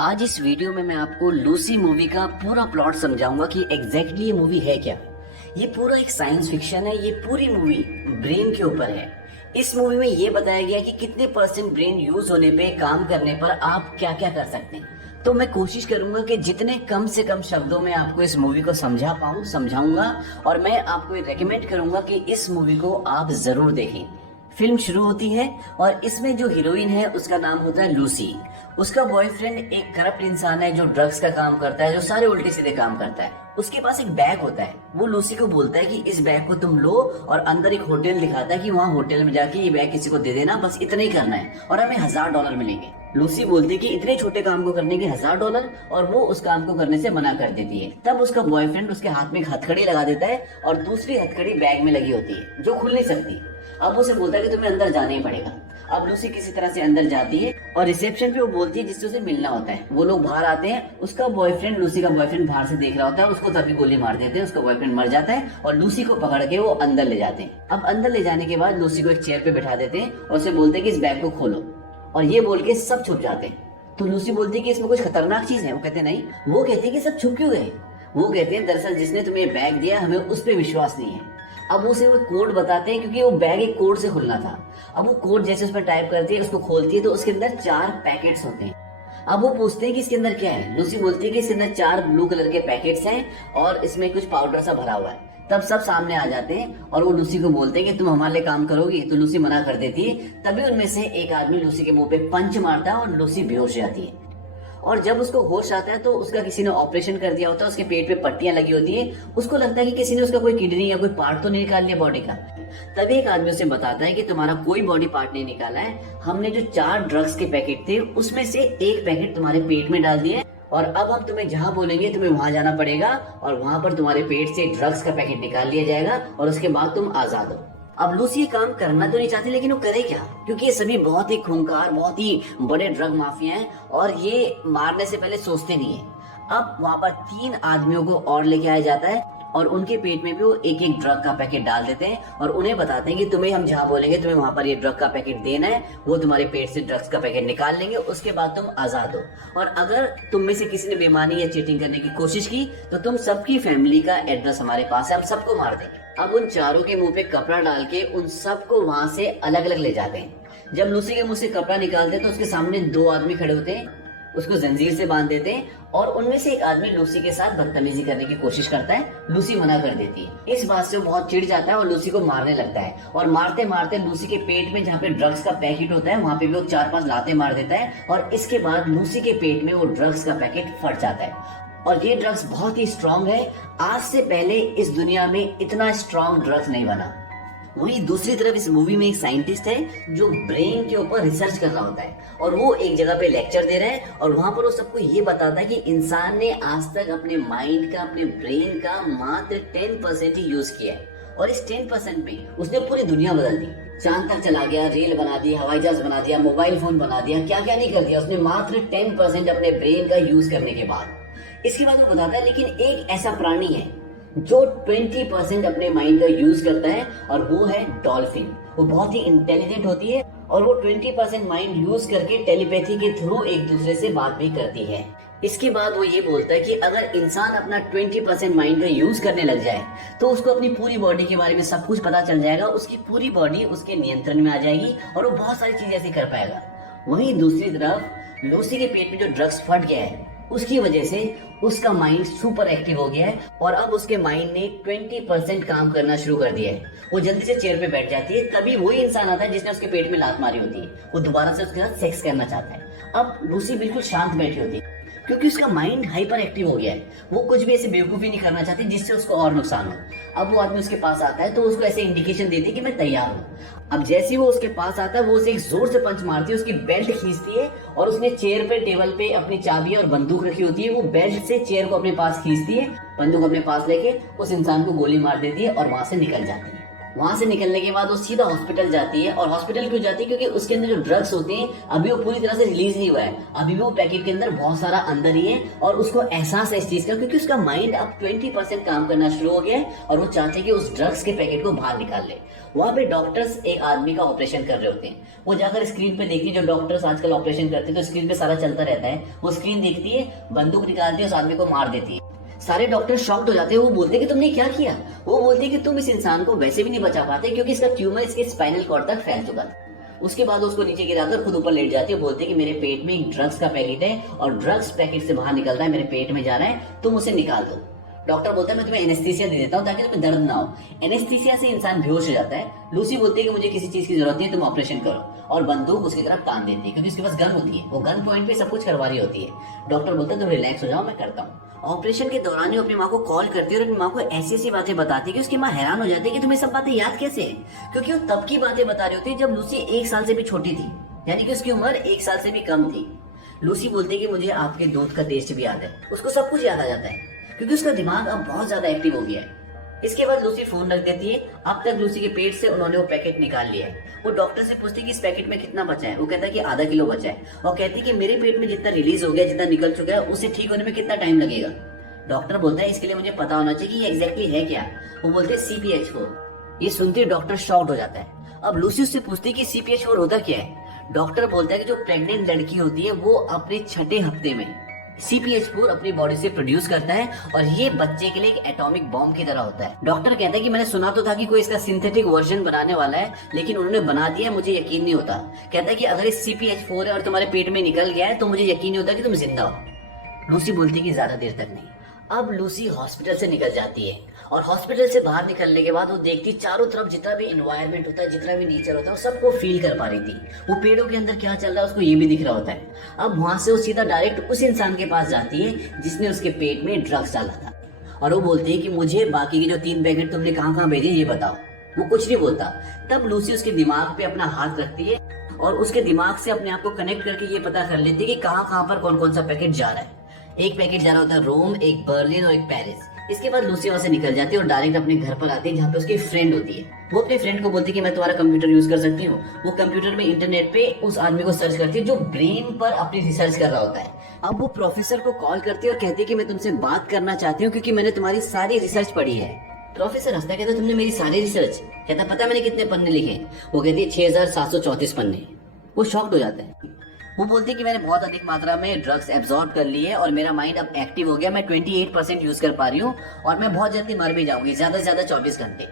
आज इस वीडियो में मैं आपको लूसी मूवी का पूरा प्लॉट समझाऊंगा कि एग्जैक्टली ये मूवी है क्या। ये पूरा एक साइंस फिक्शन है। ये पूरी मूवी ब्रेन के ऊपर है। इस मूवी में ये बताया गया कि कितने परसेंट ब्रेन यूज होने पे, काम करने पर आप क्या क्या कर सकते हैं। तो मैं कोशिश करूंगा कि जितने कम से कम शब्दों में आपको इस मूवी को समझा पाऊं समझाऊंगा, और मैं आपको रेकमेंड करूंगा कि इस मूवी को आप जरूर देखें। फिल्म शुरू होती है और इसमें जो हीरोइन है उसका नाम होता है लूसी। उसका बॉयफ्रेंड एक करप्ट इंसान है जो ड्रग्स का काम करता है, जो सारे उल्टे सीधे काम करता है। उसके पास एक बैग होता है। वो लूसी को बोलता है कि इस बैग को तुम लो, और अंदर एक होटल दिखाता है कि वहाँ होटल में जाके ये बैग किसी को दे देना, बस इतना ही करना है और हमें $1000 मिलेंगे। लूसी बोलती है कि इतने छोटे काम को करने के $1000, और वो उस काम को करने से मना कर देती है। तब उसका बॉयफ्रेंड उसके हाथ में एक हथकड़ी लगा देता है और दूसरी हथकड़ी बैग में लगी होती है जो खुल नहीं सकती। अब उसे बोलता है कि तुम्हें अंदर जाना ही पड़ेगा। अब लूसी किसी तरह से अंदर जाती है और रिसेप्शन पे वो बोलती है जिससे उसे मिलना होता है। वो लोग बाहर आते हैं। उसका बॉयफ्रेंड, लूसी का बॉयफ्रेंड बाहर से देख रहा होता है। उसको तभी गोली मार देते हैं। उसका बॉयफ्रेंड मर जाता है और लूसी को पकड़ के वो अंदर ले जाते हैं। अब अंदर ले जाने के बाद लूसी को एक चेयर पे बैठा देते हैं और उसे बोलते हैं कि इस बैग को खोलो, और ये बोल के सब छुप जाते हैं। तो लूसी बोलती है कि इसमें कुछ खतरनाक चीज है। वो कहते नहीं। वो कहते हैं कि सब छुप क्यों गए। वो कहते हैं दरअसल जिसने तुम्हें बैग दिया हमें उस पर विश्वास नहीं है। अब उसे वो कोड बताते हैं क्योंकि वो बैग एक कोड से खुलना था। अब वो कोड जैसे उस पर टाइप करती है, उसको खोलती है तो उसके अंदर 4 पैकेट्स होते हैं। अब वो पूछते हैं कि इसके अंदर क्या है। लूसी बोलती है कि इसके अंदर 4 ब्लू कलर के पैकेट्स हैं और इसमें कुछ पाउडर सा भरा हुआ है। तब सब सामने आ जाते हैं और वो लूसी को बोलते हैं कि तुम हमारे लिए काम करोगी। तो लूसी मना कर देती है। तभी उनमें से एक आदमी लूसी के मुंह पे पंच मारता है और लूसी बेहोश हो जाती है। और जब उसको होश आता है तो उसका किसी ने ऑपरेशन कर दिया होता है। उसके पेट पे पट्टियां लगी होती है। उसको लगता है कि किसी ने उसका कोई किडनी या कोई पार्ट तो नहीं निकाल लिया बॉडी का। तभी एक आदमी उसे बताता है कि तुम्हारा कोई बॉडी पार्ट नहीं निकाला है। हमने जो 4 ड्रग्स के पैकेट थे उसमें से एक पैकेट तुम्हारे पेट में डाल दिए, और अब हम तुम्हें जहां बोलेंगे तुम्हें वहां जाना पड़ेगा, और वहां पर तुम्हारे पेट से ड्रग्स का पैकेट निकाल लिया जाएगा और उसके बाद तुम आजाद हो। अब लूसी ये काम करना तो नहीं चाहती, लेकिन वो करे क्या, क्योंकि ये सभी बहुत ही खूंखार, बहुत ही बड़े ड्रग माफिया हैं और ये मारने से पहले सोचते नहीं है। अब वहां पर 3 आदमियों को और लेके आया जाता है और उनके पेट में भी वो एक एक ड्रग का पैकेट डाल देते हैं और उन्हें बताते हैं कि तुम्हें हम जहाँ बोलेंगे तुम्हें वहां पर ये ड्रग का पैकेट देना है। वो तुम्हारे पेट से ड्रग्स का पैकेट निकाल लेंगे, उसके बाद तुम आजाद हो। और अगर तुम में से किसी ने बेईमानी या चीटिंग करने की कोशिश की तो तुम सबकी फैमिली का एड्रेस हमारे पास है, हम सबको मार देंगे। अब उन चारों के मुंह पे कपड़ा डाल के उन सबको वहां से अलग अलग ले जाते हैं। जब लूसी के मुंह से कपड़ा निकालते हैं तो उसके सामने 2 आदमी खड़े होते हैं। उसको जंजीर से बांध देते हैं और उनमें से एक आदमी लूसी के साथ बदतमीजी करने की कोशिश करता है। लूसी मना कर देती है। इस बात से वो बहुत चिढ़ जाता है और लूसी को मारने लगता है, और मारते मारते लूसी के पेट में जहाँ पे ड्रग्स का पैकेट होता है वहां पे भी वो 4-5 लाते मार देता है, और इसके बाद लूसी के पेट में वो ड्रग्स का पैकेट फट जाता है। और ये ड्रग्स बहुत ही स्ट्रांग है। आज से पहले इस दुनिया में इतना स्ट्रांग ड्रग्स नहीं बना। वहीं दूसरी तरफ इस मूवी में एक साइंटिस्ट है जो ब्रेन के ऊपर रिसर्च कर रहा होता है, और वो एक जगह पे लेक्चर दे रहा है और वहां पर वो सबको ये बताता है कि इंसान ने आज तक अपने माइंड का, अपने ब्रेन का मात्र 10% ही यूज किया है, और इस 10% में उसने पूरी दुनिया बदल दी। चांद तक चला गया, रेल बना दी, हवाई जहाज बना दिया, मोबाइल फोन बना दिया, क्या क्या नहीं कर दिया उसने मात्र 10% अपने ब्रेन का यूज करने के बाद। इसके बाद वो बताता है लेकिन एक ऐसा प्राणी है जो 20% अपने माइंड का यूज करता है, और वो है डॉल्फिन। वो बहुत ही इंटेलिजेंट होती है और वो 20% माइंड यूज करके टेलीपैथी के थ्रू एक दूसरे से बात भी करती है। इसके बाद वो ये बोलता है कि अगर इंसान अपना 20% माइंड का यूज करने लग जाए तो उसको अपनी पूरी बॉडी के बारे में सब कुछ पता चल जाएगा। उसकी पूरी बॉडी उसके नियंत्रण में आ जाएगी और वो बहुत सारी चीजें ऐसी कर पाएगा। वहीं दूसरी तरफ लूसी के पेट में जो ड्रग्स फट गया है उसकी वजह से उसका माइंड सुपर एक्टिव हो गया है, और अब उसके माइंड ने 20% काम करना शुरू कर दिया है। वो जल्दी से चेयर पे बैठ जाती है। तभी वही इंसान आता है जिसने उसके पेट में लात मारी होती है। वो दोबारा से उसके साथ सेक्स करना चाहता है। अब लूसी बिल्कुल शांत बैठी होती है क्योंकि उसका माइंड हाइपर एक्टिव हो गया है। वो कुछ भी ऐसे बेवकूफी नहीं करना चाहती जिससे उसको और नुकसान हो। अब वो आदमी उसके पास आता है तो उसको ऐसे इंडिकेशन देती है कि मैं तैयार हूँ। अब जैसे ही वो उसके पास आता है वो उसे एक जोर से पंच मारती है, उसकी बेल्ट खींचती है, और उसने चेयर पे, टेबल पे अपनी चाबी और बंदूक रखी होती है। वो बेल्ट से चेयर को अपने पास खींचती है, बंदूक अपने पास लेके उस इंसान को गोली मार देती है और वहां से निकल जाती है। वहां से निकलने के बाद वो सीधा हॉस्पिटल जाती है। और हॉस्पिटल क्यों जाती है? क्योंकि उसके अंदर जो ड्रग्स होते हैं अभी वो पूरी तरह से रिलीज नहीं हुआ है, अभी भी वो पैकेट के अंदर बहुत सारा अंदर ही है और उसको एहसास है इस चीज का, क्योंकि उसका माइंड अब 20% काम करना शुरू हो गया है और वो चाहते हैं कि उस ड्रग्स के पैकेट को बाहर निकाल ले। वहां पे डॉक्टर्स एक आदमी का ऑपरेशन कर रहे होते हैं। वो जाकर स्क्रीन पे देखती है, जो डॉक्टर्स आजकल ऑपरेशन करते हैं तो स्क्रीन पे सारा चलता रहता है, वो स्क्रीन देखती है, बंदूक निकालती है, उस आदमी को मार देती है। सारे डॉक्टर शॉक्ड हो जाते हैं। वो बोलते हैं कि तुमने क्या किया? वो बोलते हैं कि तुम इस इंसान को वैसे भी नहीं बचा पाते क्योंकि इसका ट्यूमर इसके स्पाइनल कॉर्ड तक फैल चुका था। उसके बाद उसको नीचे गिराकर खुद ऊपर लेट जाती है, बोलते हैं कि मेरे पेट में एक ड्रग्स का पैकेट है और ड्रग्स पैकेट से बाहर निकल रहा है, मेरे पेट में जा रहा है, तुम उसे निकाल दो। डॉक्टर बोलता है मैं तुम्हें एनेस्थीसिया दे देता हूँ ताकि तुम्हें दर्द ना हो। एनेस्थीसिया से इंसान बेहोश हो जाता है। लूसी बोलती है कि मुझे किसी चीज की जरूरत नहीं है, तुम ऑपरेशन करो, और बंदूक उसकी तरफ तान देती है क्योंकि उसके पास गन होती है, वो गन पॉइंट पे सब कुछ करवा रही होती है। डॉक्टर बोलता है तुम रिलैक्स हो जाओ, मैं करता हूँ। ऑपरेशन के दौरान वो अपनी माँ को कॉल करती है और अपनी माँ को ऐसी ऐसी बातें बताती है कि उसकी माँ हैरान हो जाती है कि तुम्हें सब बातें याद कैसे है, क्योंकि वो तब की बातें बता रही होती है जब लूसी 1 साल से भी छोटी थी, यानी कि उसकी उम्र 1 साल से भी कम थी। लूसी बोलती है कि मुझे आपके दूध का टेस्ट भी याद है। उसको सब कुछ याद आ जाता है क्योंकि उसका दिमाग अब बहुत ज्यादा एक्टिव हो गया है। इसके बाद लूसी फोन रख देती है। अब तक लूसी के पेट से उन्होंने वो पैकेट निकाल लिया है। वो डॉक्टर से पूछती है कि इस पैकेट में कितना बचा है। वो कहता है कि आधा किलो बचा है और कहती है कि मेरे पेट में जितना रिलीज हो गया, जितना निकल चुका है, उसे ठीक होने में कितना टाइम लगेगा। डॉक्टर बोलता है इसके लिए मुझे पता होना चाहिए कि ये एग्जैक्टली है क्या। वो बोलते हैं CPH4। ये सुनते डॉक्टर शॉक्ड हो जाता है। अब लूसी उससे पूछती है कि CPH4 होता क्या है। डॉक्टर बोलता है कि जो प्रेग्नेंट लड़की होती है वो अपने 6ठे हफ्ते में CPH4 अपनी बॉडी से प्रोड्यूस करता है और ये बच्चे के लिए एक एटॉमिक बॉम्ब की तरह होता है। डॉक्टर कहता है कि मैंने सुना तो था कि कोई इसका सिंथेटिक वर्जन बनाने वाला है, लेकिन उन्होंने बना दिया, मुझे यकीन नहीं होता। कहता है कि अगर ये CPH4 है और तुम्हारे पेट में निकल गया है तो मुझे यकीन नहीं होता कि तुम जिंदा हो। लूसी बोलती है कि ज्यादा देर तक नहीं। अब लूसी हॉस्पिटल से निकल जाती है और हॉस्पिटल से बाहर निकलने के बाद वो देखती चारों तरफ जितना भी इन्वायरमेंट होता है, जितना भी नेचर होता है, वो सबको फील कर पा रही थी। वो पेड़ों के अंदर क्या चल रहा है उसको ये भी दिख रहा होता है। अब वहां से वो सीधा डायरेक्ट उस इंसान के पास जाती है जिसने उसके पेट में ड्रग्स डाला था और वो बोलती है कि मुझे बाकी के जो 3 पैकेट तुमने कहाँ कहाँ भेजे ये बताओ। वो कुछ नहीं बोलता। तब लूसी उसके दिमाग पे अपना हाथ रखती है और उसके दिमाग से अपने आप को कनेक्ट करके ये पता कर लेती है कि कहाँ कहाँ पर कौन कौन सा पैकेट जा रहा है। एक पैकेट जा रहा होता है रोम, एक बर्लिन और एक पेरिस। इसके बाद लूसी वहां से निकल जाती है और डायरेक्ट अपने घर पर आती है जहाँ पे उसकी फ्रेंड होती है। वो अपने फ्रेंड को बोलती है कि मैं तुम्हारा कंप्यूटर यूज कर सकती हूँ। वो कंप्यूटर में इंटरनेट पे उस आदमी को सर्च करती है जो ब्रेन पर अपनी रिसर्च कर रहा होता है। अब वो प्रोफेसर को कॉल करती है और कहती है कि मैं तुमसे बात करना चाहती हूँ क्योंकि मैंने तुम्हारी सारी रिसर्च पढ़ी है। प्रोफेसर हंसता कहता तुमने मेरी सारी रिसर्च? कहता पता मैंने कितने पन्ने लिखे? वो कहती है 6734 पन्ने। वो शॉक्ड हो जाता है। वो बोलती है कि मैंने बहुत अधिक मात्रा में ड्रग्स एब्जॉर्ब कर लिए और मेरा माइंड अब एक्टिव हो गया, मैं 28% यूज कर पा रही हूँ और मैं बहुत जल्दी मर भी जाऊंगी, ज्यादा से ज्यादा 24 घंटे,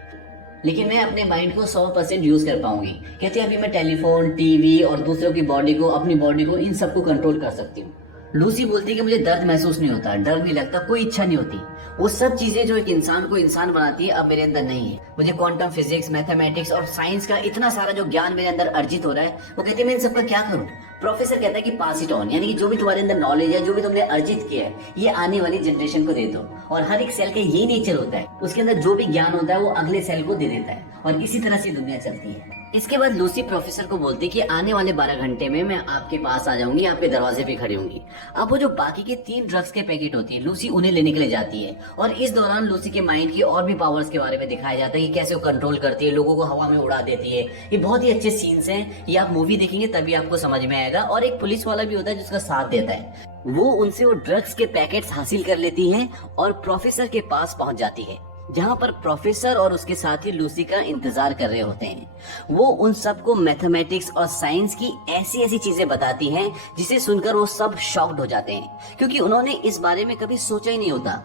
लेकिन मैं अपने माइंड को 100% यूज कर पाऊंगी। कहती है अभी मैं टेलीफोन, टीवी और दूसरों की बॉडी को, अपनी बॉडी को, इन सबको कंट्रोल कर सकती हूँ। लूसी बोलती है कि मुझे दर्द महसूस नहीं होता, डर नहीं लगता, कोई इच्छा नहीं होती। वो सब चीजें जो एक इंसान को इंसान बनाती है अब मेरे अंदर नहीं है। मुझे क्वांटम फिजिक्स, मैथमेटिक्स और साइंस का इतना सारा जो ज्ञान मेरे अंदर अर्जित हो रहा है, वो कहती है मैं इन सबका क्या करूं? प्रोफेसर कहता है कि पास इट ऑन, यानी कि जो भी तुम्हारे अंदर नॉलेज है, जो भी तुमने अर्जित किया है, ये आने वाली जनरेशन को दे दो। और हर एक सेल का यही नेचर होता है, उसके अंदर जो भी ज्ञान होता है वो अगले सेल को दे देता है और इसी तरह से दुनिया चलती है। इसके बाद लूसी प्रोफेसर को बोलती है कि आने वाले 12 घंटे में मैं आपके पास आ जाऊंगी, आपके दरवाजे पे खड़ी होंगी। अब वो जो बाकी के 3 ड्रग्स के पैकेट होती है, लूसी उन्हें लेने के लिए जाती है और इस दौरान लूसी के माइंड की और भी पावर्स के बारे में दिखाया जाता है कि कैसे वो कंट्रोल करती है, लोगों को हवा में उड़ा देती है। ये बहुत ही अच्छे सीन्स हैं, ये आप मूवी देखेंगे तभी आपको समझ में आएगा। और एक पुलिस वाला भी होता है जिसका साथ देता है, वो उनसे वो ड्रग्स के पैकेट्स हासिल कर लेती है और प्रोफेसर के पास पहुंच जाती है जहां पर प्रोफेसर और उसके साथी लूसी का इंतजार कर रहे होते हैं। वो उन सबको मैथमेटिक्स और साइंस की ऐसी ऐसी चीजें बताती हैं जिसे सुनकर वो सब शॉक्ड हो जाते हैं क्योंकि उन्होंने इस बारे में कभी सोचा ही नहीं होता।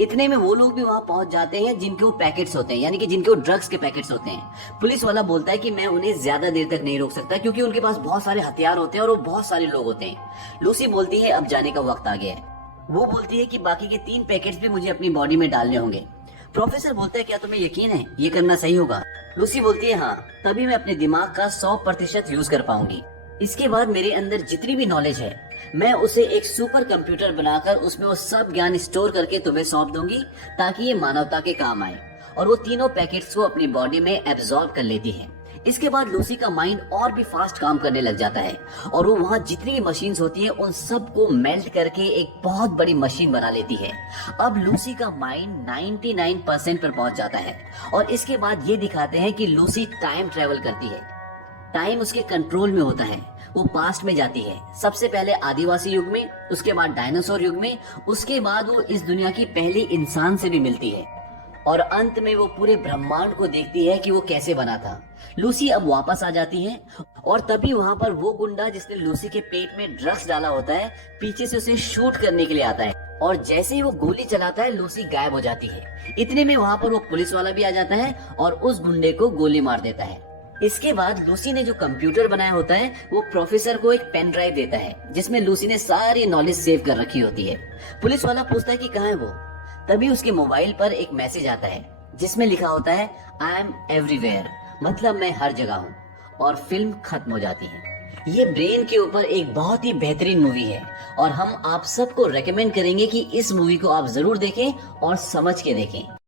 इतने में वो लोग भी वहां पहुंच जाते हैं जिनके वो पैकेट्स होते हैं, यानी कि जिनके वो ड्रग्स के पैकेट्स होते हैं। पुलिस वाला बोलता है कि मैं उन्हें ज्यादा देर तक नहीं रोक सकता क्योंकि उनके पास बहुत सारे हथियार होते हैं और वो बहुत सारे लोग होते हैं। लूसी बोलती है अब जाने का वक्त आ गया है। वो बोलती है कि बाकी के 3 पैकेट्स भी मुझे अपनी बॉडी में डालने होंगे। प्रोफेसर बोलता है क्या तुम्हें यकीन है ये करना सही होगा? लूसी बोलती है हाँ, तभी मैं अपने दिमाग का 100% यूज कर पाऊंगी। इसके बाद मेरे अंदर जितनी भी नॉलेज है मैं उसे एक सुपर कंप्यूटर बनाकर उसमें वो सब ज्ञान स्टोर करके तुम्हें सौंप दूंगी ताकि ये मानवता के काम आए। और वो तीनों पैकेट्स को अपनी बॉडी में एब्जॉर्ब कर लेती है। इसके बाद लूसी का माइंड और भी फास्ट काम करने लग जाता है और वो वहाँ जितनी भी मशीन्स होती हैं उन सबको मेल्ट करके एक बहुत बड़ी मशीन बना लेती है। अब लूसी का माइंड 99% पर पहुंच जाता है और इसके बाद ये दिखाते हैं कि लूसी टाइम ट्रेवल करती है। टाइम उसके कंट्रोल में होता है, वो पास्ट में जाती है, सबसे पहले आदिवासी युग में, उसके बाद डायनासोर युग में, उसके बाद वो इस दुनिया की पहली इंसान से भी मिलती है और अंत में वो पूरे ब्रह्मांड को देखती है कि वो कैसे बना था। लूसी अब वापस आ जाती है और तभी वहां पर वो गुंडा जिसने लूसी के पेट में ड्रग्स डाला होता है पीछे से उसे शूट करने के लिए आता है और जैसे ही वो गोली चलाता है लूसी गायब हो जाती है। इतने में वहां पर वो पुलिस वाला भी आ जाता है और उस गुंडे को गोली मार देता है। इसके बाद लूसी ने जो कंप्यूटर बनाया होता है वो प्रोफेसर को एक पेन ड्राइव देता है जिसमें लूसी ने सारी नॉलेज सेव कर रखी होती है। पुलिस वाला पूछता है कि कहाँ है वो। तभी उसके मोबाइल पर एक मैसेज आता है जिसमें लिखा होता है आई एम एवरीवेयर, मतलब मैं हर जगह हूँ, और फिल्म खत्म हो जाती है। ये ब्रेन के ऊपर एक बहुत ही बेहतरीन मूवी है और हम आप सबको रेकमेंड करेंगे कि इस मूवी को आप जरूर देखें और समझ के देखें।